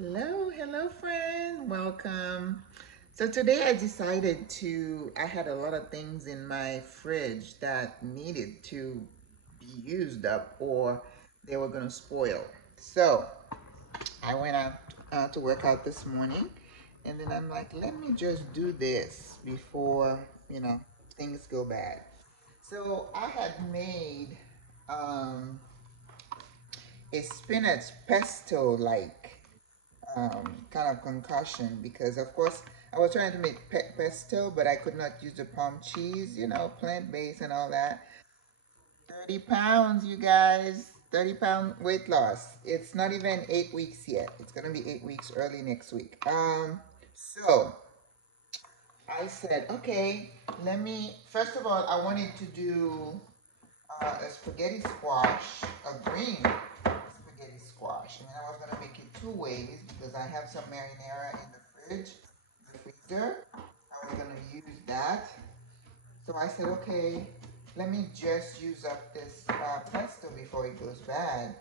Hello friend, welcome. So today I had a lot of things in my fridge that needed to be used up or they were gonna spoil. So I went out to work out this morning and then I'm like, let me just do this before, things go bad. So I had made um, a spinach pesto like kind of concoction because of course I was trying to make pesto but I could not use the palm cheese, plant-based and all that. 30 pounds, you guys. 30-pound weight loss. It's not even 8 weeks yet. It's gonna be 8 weeks early next week. So I said, okay, first of all, I wanted to do a spaghetti squash, a green spaghetti squash. And I was going to make it two ways because I have some marinara in the fridge, the freezer. I was going to use that. So I said, okay, let me just use up this pesto before it goes bad.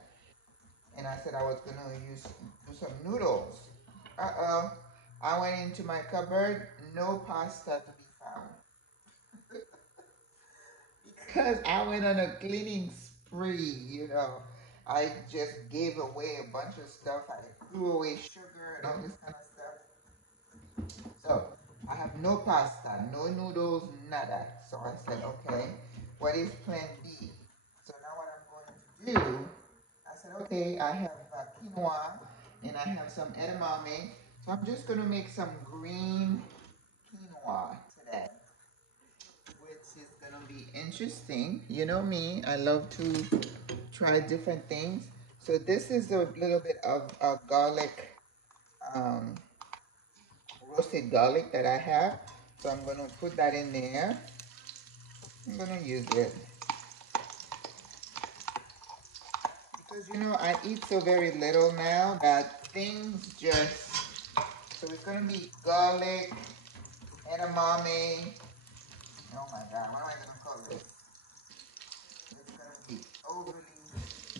And I said I was going to do some noodles. Uh-oh. I went into my cupboard, no pasta to be found. Because I went on a cleaning spree. I just gave away a bunch of stuff. I threw away sugar and all this kind of stuff. So I have no pasta, no noodles, nada. So I said, okay, what is plan B? So now what I'm going to do, I said, okay, I have quinoa and I have some edamame. So I'm just going to make some green quinoa today, which is gonna be interesting. You know me, I love to try different things. So this is a little bit of garlic, um, roasted garlic that I have. So I'm gonna put that in there. I'm gonna use it because I eat so very little now that things just. So it's gonna be garlic, edamame. Oh my God, what am I gonna call this? It's gonna be overly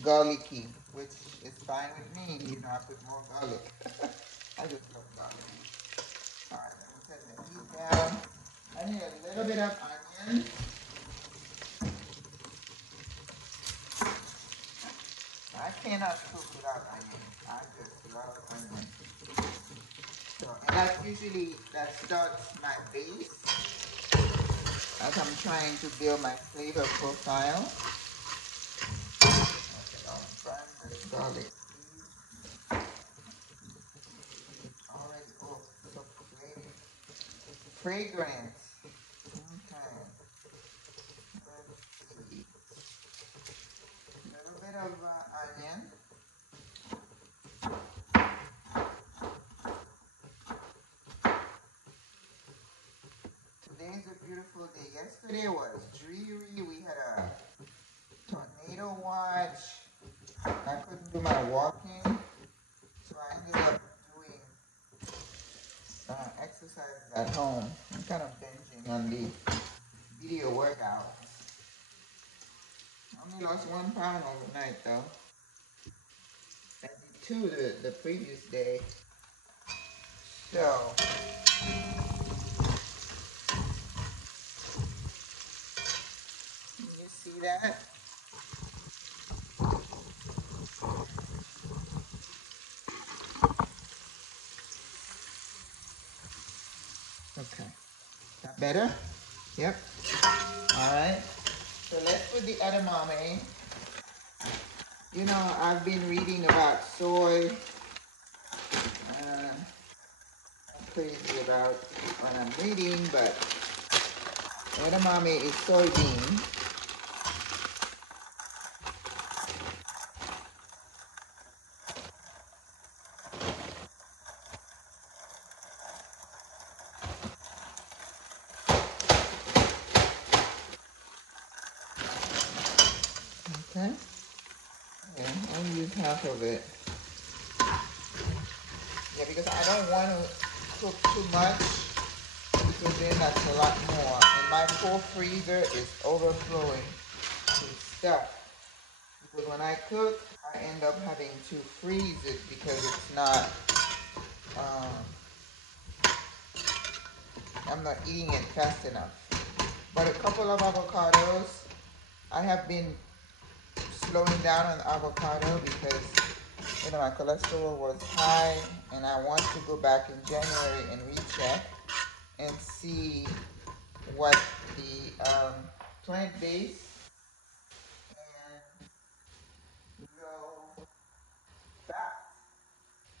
garlicky, which is fine with me. I put more garlic. I just love garlic. Alright, let me set the heat down. I need a little bit of onion. I cannot cook without onion. I just love onion. So, and that starts my base as I'm trying to build my flavor profile. Okay, I'll burn this garlic. Already, oh, so fragrance. Okay. Let's see. A little bit of onion. Today's a beautiful day. Yesterday was dreary. We had a tornado watch. I couldn't do my walking, so I ended up doing exercises at home. I'm kind of binging on the video workout. I only lost 1 pound overnight though. I did 2 the previous day. So can you see that? Okay. That better? Yep. Alright. So let's put the edamame. I've been reading about soy. I'm crazy about what I'm reading, but edamame is soybean. Okay. Yeah, I'll use half of it. Yeah, because I don't want to cook too much because then that's a lot more. And my full freezer is overflowing with stuff. Because when I cook, I end up having to freeze it because it's not I'm not eating it fast enough. But a couple of avocados. I have been slowing down on avocado because my cholesterol was high, and I want to go back in January and recheck and see what the plant-based and low fat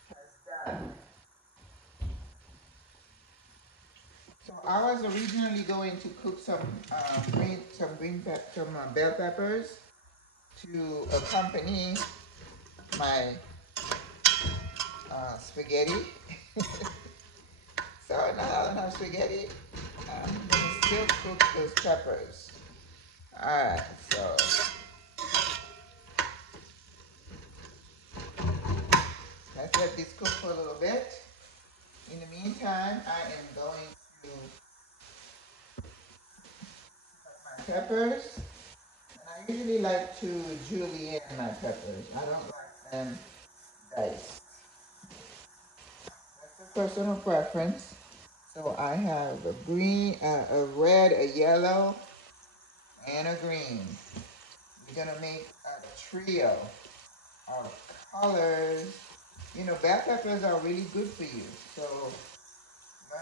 has done. So I was originally going to cook some bell peppers to accompany my spaghetti. So now that I don't have spaghetti, I'm gonna still cook those peppers. Alright, so let's let this cook for a little bit. In the meantime, I am going to cut my peppers. And I usually like to julienne my peppers. I don't like them diced. That's a personal preference. So I have a green, a red, a yellow, and a green. We're gonna make a trio of colors. Bell peppers are really good for you. So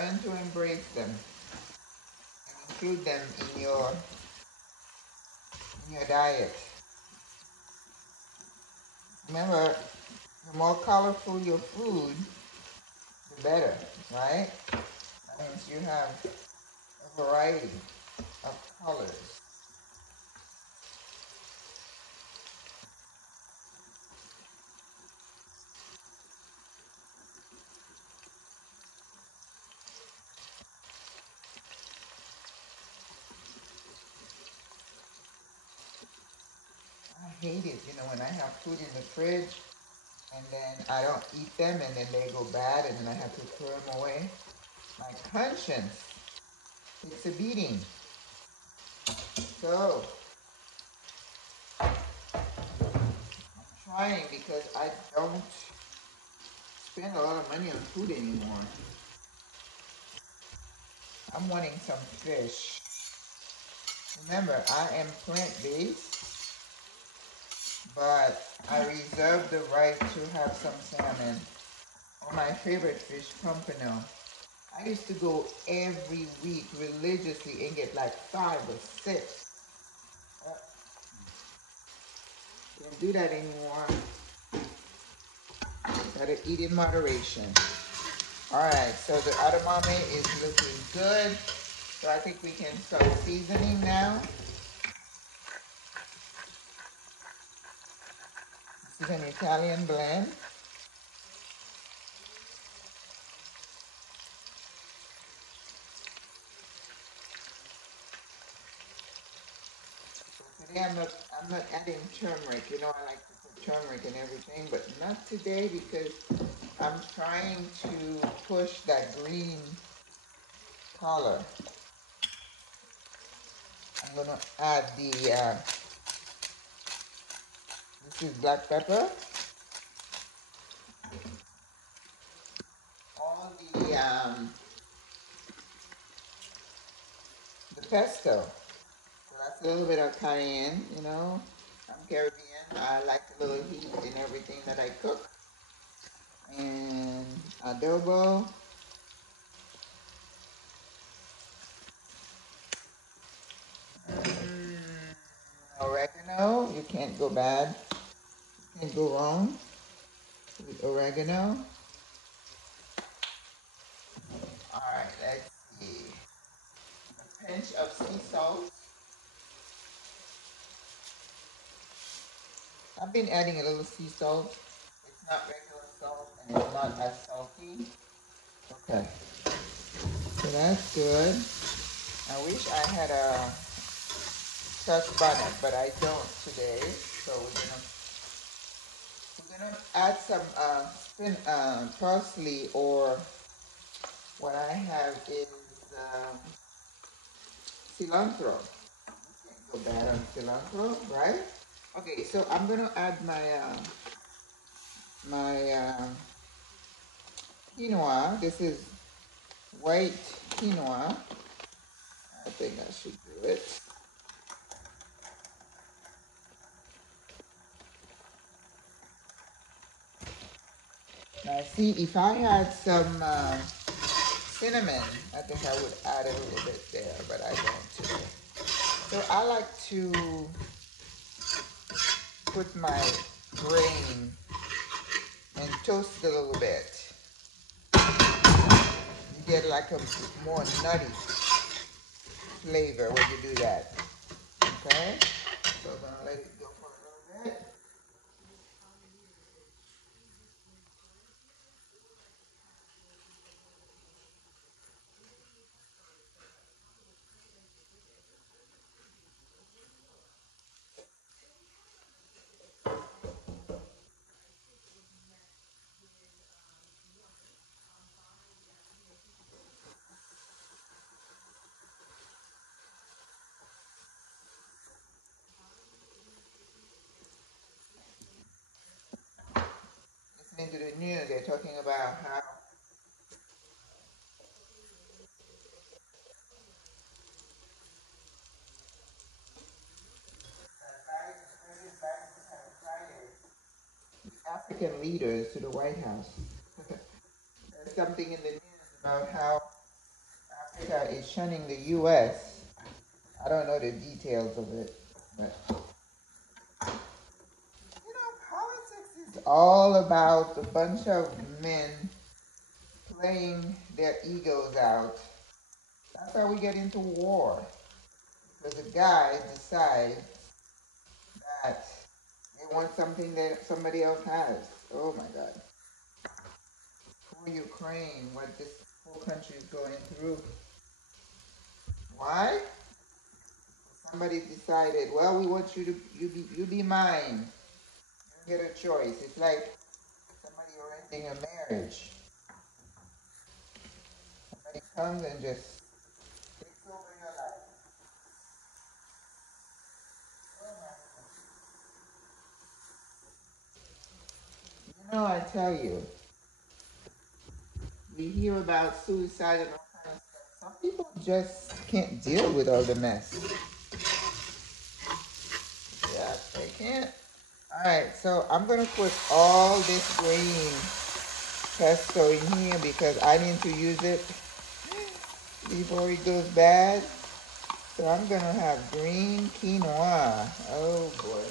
learn to embrace them and include them in your diet. Remember, the more colorful your food, the better, right? That means you have a variety of colors. I hate it, when I have food in the fridge and then I don't eat them and then they go bad and then I have to throw them away. My conscience takes a beating. So I'm trying because I don't spend a lot of money on food anymore. I'm wanting some fish. Remember, I am plant-based, but I reserve the right to have some salmon or my favorite fish, pompano. I used to go every week religiously and get like 5 or 6. Don't do that anymore. Gotta eat in moderation. Alright, so the edamame is looking good. So I think we can start seasoning now. This is an Italian blend. Today I'm not adding turmeric. I like to put turmeric and everything, but not today because I'm trying to push that green color. I'm gonna add this is black pepper. All the pesto. So that's a little bit of cayenne, I'm Caribbean. I like a little heat in everything that I cook. And adobo. Oregano. You can't go bad. You can't go wrong with oregano. Alright, let's see. A pinch of sea salt. I've been adding a little sea salt. It's not regular salt and it's not as salty. Okay. So that's good. I wish I had a Scotch bonnet, but I don't today. So we're gonna add some parsley, or what I have is cilantro. Can't go bad on cilantro, right? Okay, so I'm gonna add my quinoa. This is white quinoa. I think I should do it. Now see, if I had some cinnamon, I think I would add a little bit there, but I don't today. So I like to put my grain and toast it a little bit. You get like a more nutty flavor when you do that. Okay? So I'm gonna let it go for a little bit. Listening to the news, they're talking about how African leaders to the White House. There's something in the news about how Africa is shunning the U.S. I don't know the details of it, but you know, politics is all about a bunch of men playing their egos out. That's how we get into war. Because a guy decides that they want something that somebody else has. Oh my God. Poor Ukraine, what this whole country is going through. Why? Somebody decided, well, we want you be mine. You get a choice. It's like somebody renting a marriage. Somebody comes and just takes over your life. You know, I tell you, we hear about suicide and all kinds of stuff. Some people just can't deal with all the mess. Yeah, they can't. Alright, so I'm going to put all this green pesto in here because I need to use it before it goes bad. So I'm going to have green quinoa. Oh boy.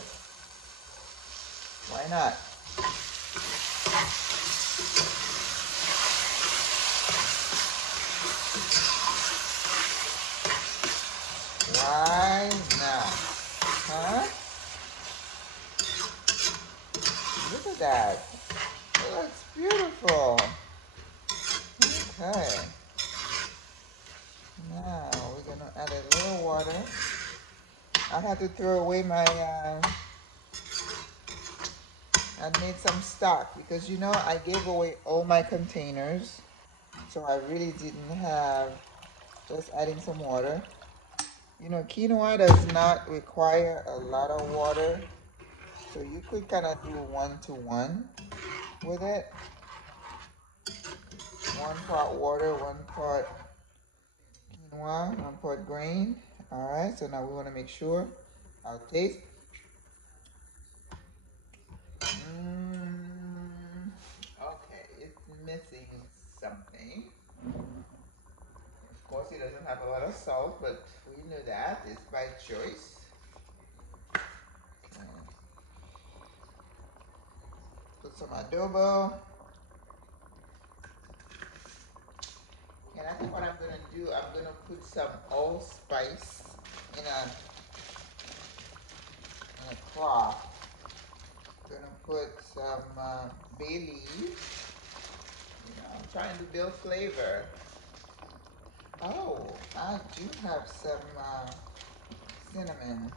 Why not? Why not? Huh? Look at that. It looks beautiful. Okay. Now we're going to add a little water. I had to throw away my, I made some stock because you know I gave away all my containers. So I really didn't have, just adding some water. You know, quinoa does not require a lot of water. So you could kind of do 1-to-1 with it. 1 part water, 1 part quinoa, 1 part grain. Alright, so now we want to make sure our taste. Okay, it's missing something. Of course, it doesn't have a lot of salt, but we knew that. It's by choice. Put some adobo. And I think what I'm going to do, I'm going to put some allspice in a cloth. I'm going to put some bay leaves. You know, I'm trying to build flavor. Oh, I do have some cinnamon.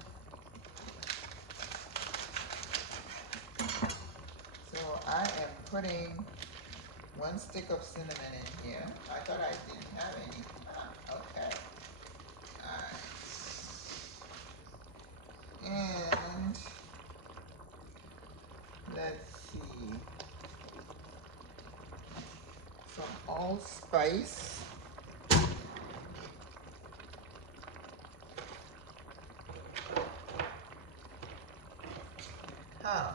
So I am putting 1 stick of cinnamon in here. I thought I didn't have any. Ah, okay. Alright. And let's see. some allspice. Huh.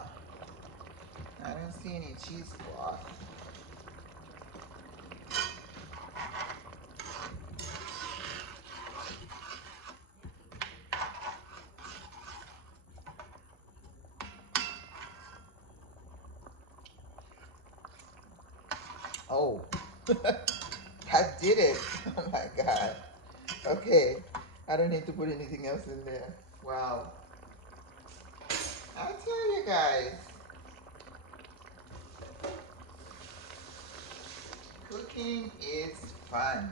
I don't see any cheesecloth. Oh, I did it. Oh my God. Okay, I don't need to put anything else in there. Wow. I tell you guys, cooking is fun.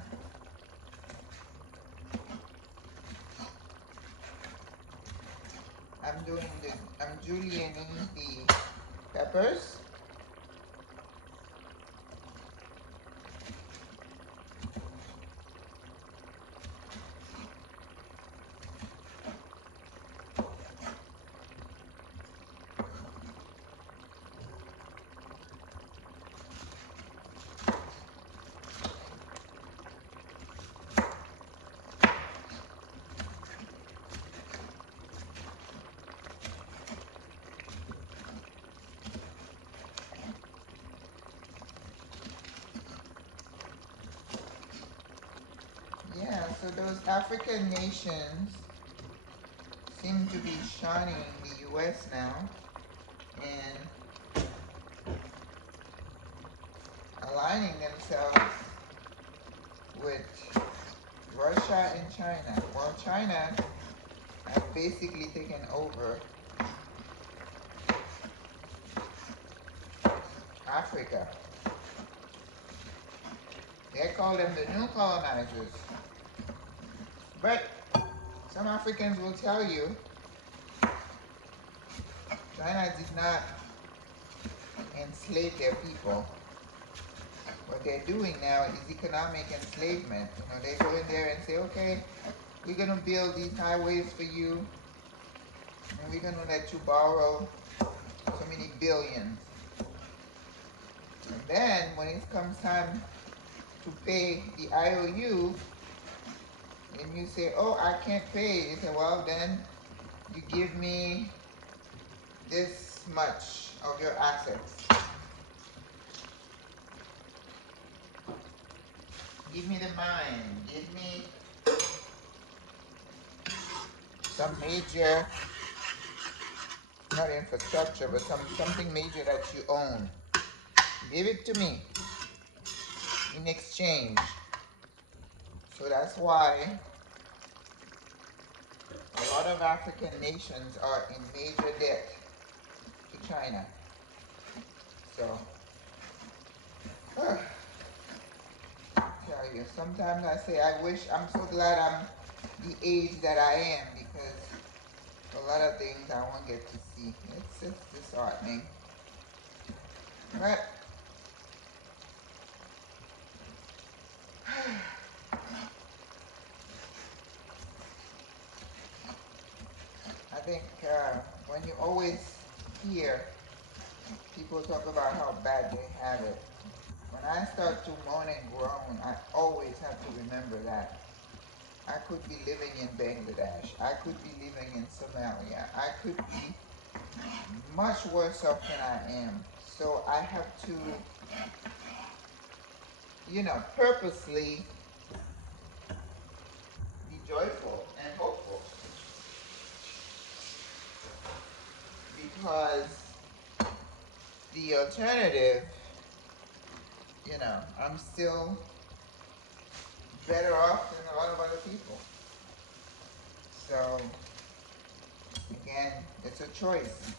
I'm julienning the peppers. Yeah, so those African nations seem to be shining in the US now and aligning themselves with Russia and China. Well, China has basically taken over Africa. They call them the new colonizers. But some Africans will tell you China did not enslave their people. What they're doing now is economic enslavement. You know, they go in there and say, okay, we're going to build these highways for you, and we're going to let you borrow so many billions. And then when it comes time to pay the IOU, and you say, oh, I can't pay. They say, well, then you give me this much of your assets. Give me the mine. Give me some major, not infrastructure, but something major that you own. Give it to me in exchange. So that's why a lot of African nations are in major debt to China. So, tell you, sometimes I say I'm so glad I'm the age that I am, because a lot of things I won't get to see. It's disheartening. But I think when you always hear people talk about how bad they have it, when I start to moan and groan, I always have to remember that I could be living in Bangladesh, I could be living in Somalia, I could be much worse off than I am. So I have to, purposely be joyful and hopeful, because the alternative, I'm still better off than a lot of other people. So, again, it's a choice.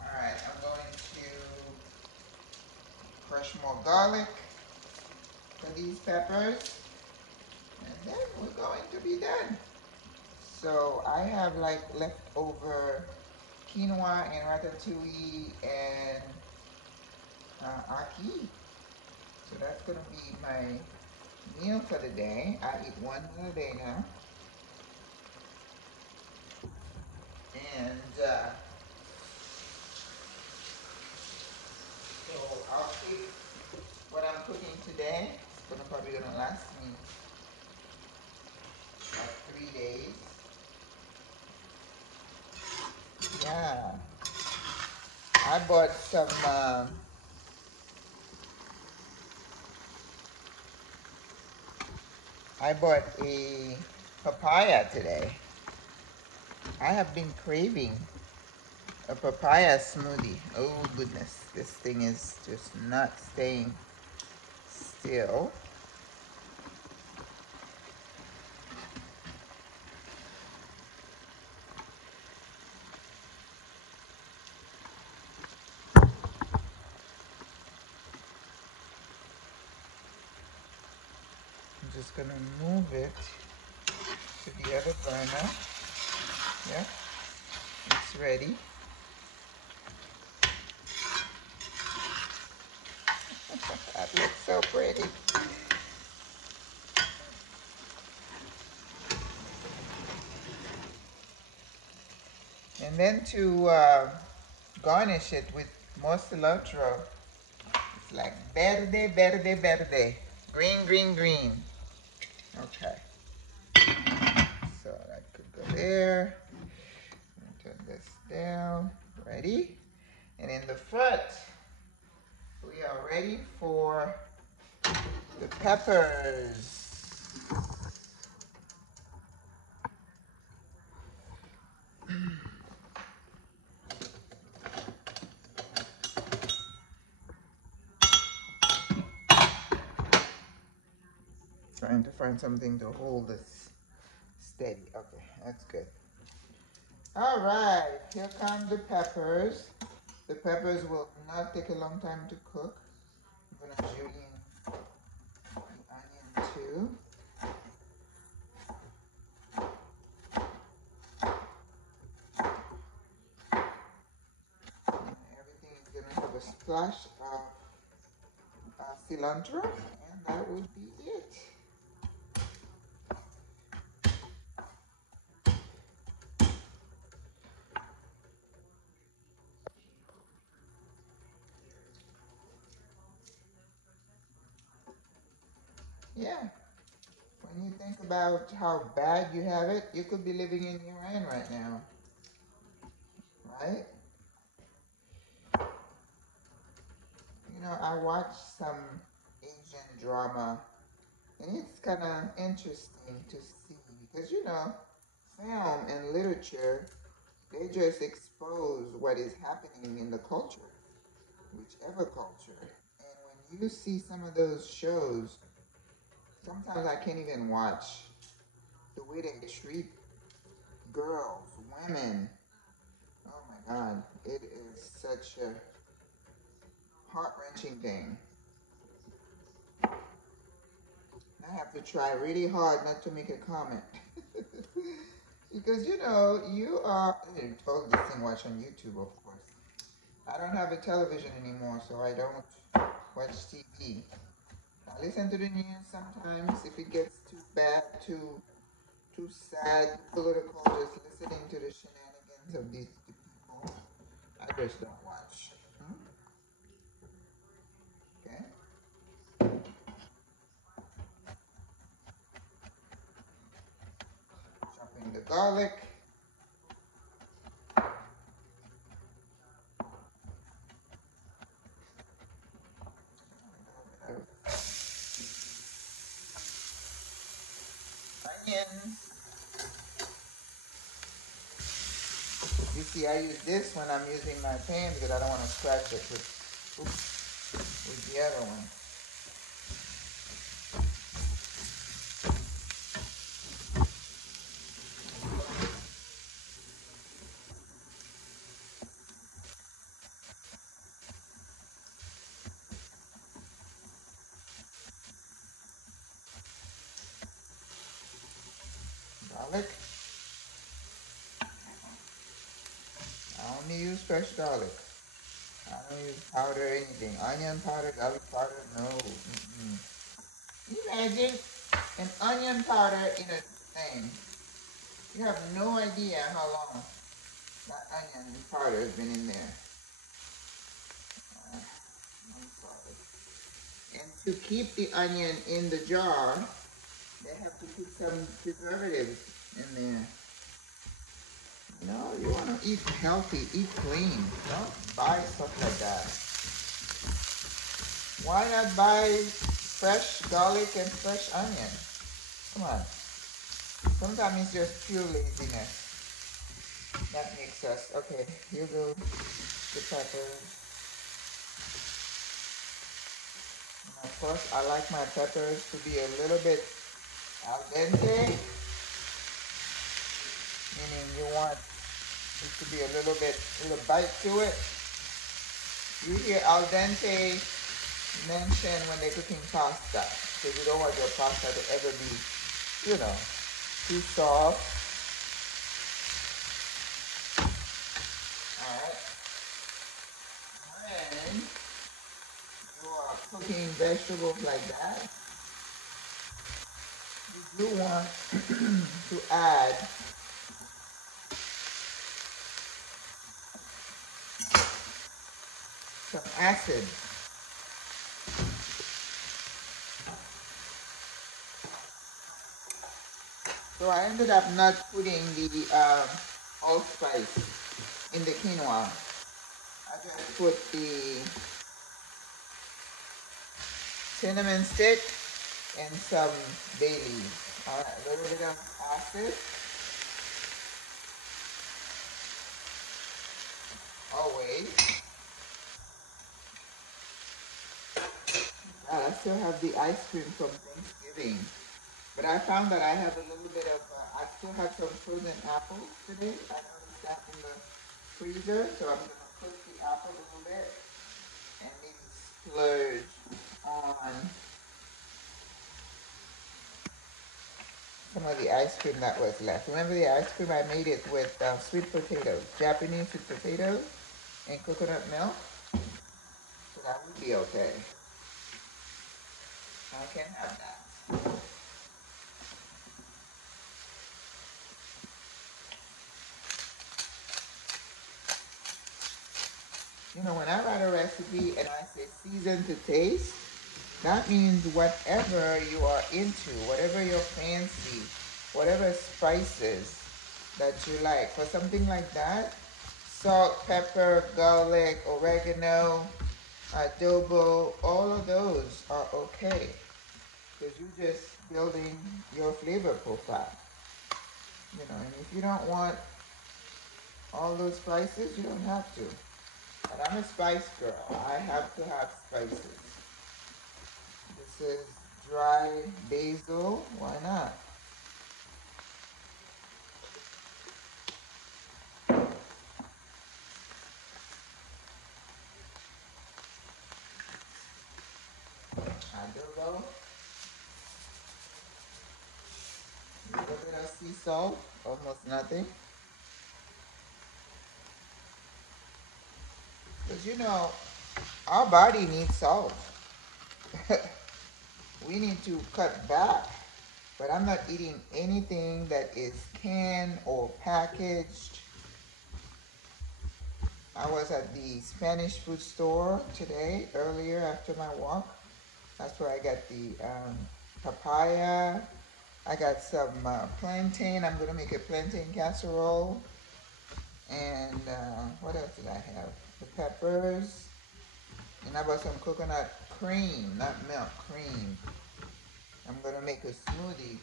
Alright, I'm going to crush more garlic for these peppers, and then we're going to be done. So I have like leftover quinoa and ratatouille and ackee. So that's going to be my meal for the day. I eat one a day now. And so I'll take what I'm cooking today. It's probably gonna last me like 3 days. Yeah, I bought some. I bought a papaya today. I have been craving a papaya smoothie. Oh goodness, this thing is just not staying still. I'm just gonna move it to the other burner. Yeah, it's ready. That looks so pretty. And then to garnish it with more cilantro, it's like verde, verde, verde. Green, green, green. Okay. So that could go there. Turn this down. Ready? And in the front, we are ready for the peppers. Trying to find something to hold this steady. Okay, that's good. All right, here come the peppers. The peppers will not take a long time to cook. I'm gonna shoot in the onion too. And everything is gonna have a splash of cilantro, and that would be it. Yeah. When you think about how bad you have it, you could be living in Iran right now, right? You know, I watch some Asian drama, and it's kind of interesting to see because, you know, film and literature, they just expose what is happening in the culture, whichever culture. And when you see some of those shows, sometimes I can't even watch the way they treat girls, women. Oh my God, it is such a heart-wrenching thing. I have to try really hard not to make a comment. Because, you know, you are, I told this thing watch on YouTube, of course. I don't have a television anymore, so I don't watch TV. I listen to the news sometimes if it gets too bad, too sad, political, just listening to the shenanigans of these people. I just don't watch. Okay? Chopping the garlic. Onions. You see, I use this when I'm using my pan because I don't want to scratch it with the other one. Garlic. I only use fresh garlic. I don't use powder or anything. Onion powder, garlic powder, no. Can you imagine an onion powder in a thing? You have no idea how long that onion powder has been in there. I'm sorry. To keep the onion in the jar, they have to put some preservatives in there. No, you want to eat healthy, eat clean. Don't buy stuff like that. Why not buy fresh garlic and fresh onion? Come on. Sometimes it's just pure laziness that makes us. Okay, here go the peppers. And of course, I like my peppers to be a little bit al dente, meaning you want it to be a little bite to it. You hear al dente mentioned when they're cooking pasta, because you don't want your pasta to ever be, too soft. Alright. When you are cooking vegetables like that, you do want to add some acid. So I ended up not putting the allspice in the quinoa. I just put the cinnamon stick and some bay leaves. Alright, a little bit of acid. Always. I still have the ice cream from Thanksgiving. But I found that I have a little bit of, I still have some frozen apples today. I noticed that in the freezer. So I'm going to cook the apple a little bit and maybe splurge on some of the ice cream that was left. Remember the ice cream? I made it with sweet potatoes, Japanese sweet potatoes and coconut milk. So that would be okay. I can have that. When I write a recipe and I say season to taste, that means whatever you are into, whatever you're fancy, whatever spices that you like. For something like that, salt, pepper, garlic, oregano, adobo, all of those are okay. Because you're just building your flavor profile. And if you don't want all those spices, you don't have to. But I'm a spice girl. I have to have spices. This is dry basil. Why not? Adobo. A little bit of sea salt. Almost nothing. Because our body needs salt. We need to cut back. But I'm not eating anything that is canned or packaged. I was at the Spanish food store today, earlier after my walk. That's where I got the papaya. I got some plantain. I'm going to make a plantain casserole. And what else did I have? The peppers. And I bought some coconut cream, not milk, cream. I'm going to make a smoothie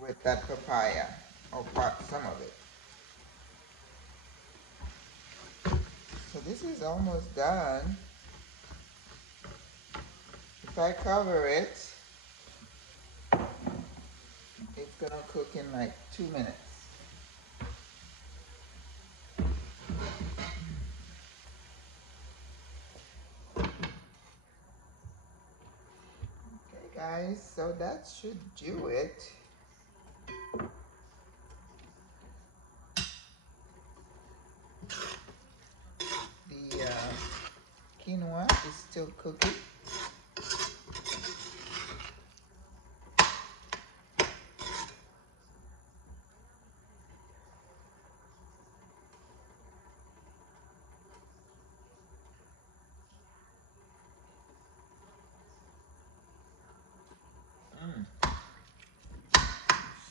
with that papaya, or some of it. So this is almost done. If I cover it, it's going to cook in like 2 minutes. Okay guys, so that should do it. The quinoa is still cooking.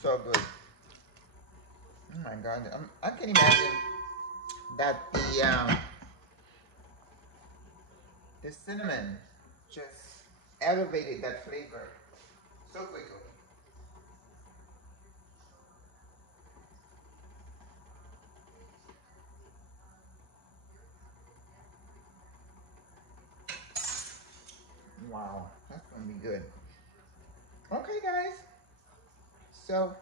so good. Oh my God, I can imagine that the cinnamon just elevated that flavor so quickly. Wow, that's gonna be good. Okay, guys, so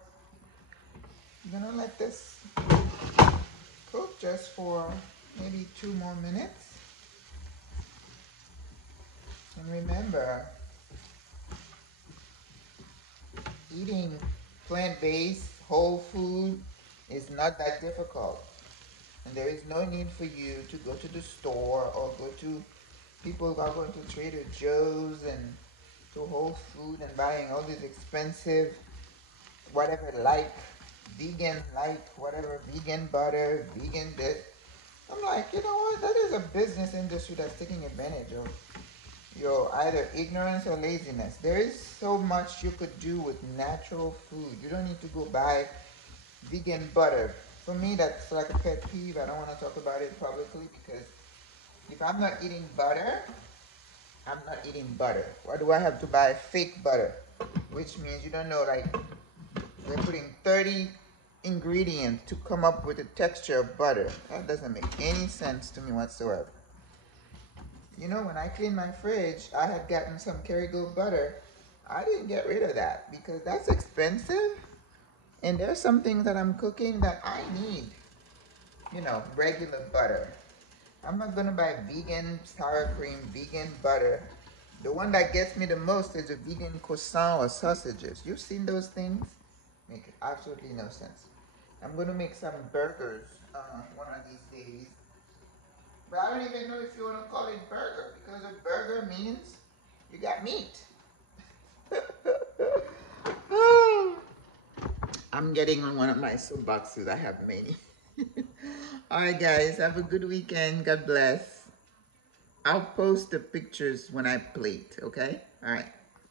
I'm gonna let this cook just for maybe 2 more minutes. And remember, eating plant-based whole food is not that difficult. And there is no need for you to go to the store or go to people who are going to Trader Joe's and to Whole Food and buying all these expensive, whatever, like, vegan, like, whatever, vegan butter, vegan this. I'm like, you know what? That is a business industry that's taking advantage of your either ignorance or laziness. There is so much you could do with natural food. You don't need to go buy vegan butter. For me, that's like a pet peeve. I don't want to talk about it publicly because if I'm not eating butter, I'm not eating butter. Why do I have to buy fake butter? Which means you don't know, like, they're putting 30 ingredients to come up with the texture of butter. That doesn't make any sense to me whatsoever. You know, when I cleaned my fridge, I had gotten some Kerrygold butter. I didn't get rid of that because that's expensive. And there's some things that I'm cooking that I need, you know, regular butter. I'm not gonna buy vegan sour cream, vegan butter. The one that gets me the most is the vegan croissant or sausages. You've seen those things? Make absolutely no sense. I'm gonna make some burgers one of these days. But I don't even know if you wanna call it burger because a burger means you got meat. I'm getting on one of my soapboxes. I have many. All right, guys. Have a good weekend. God bless. I'll post the pictures when I plate, okay? All right.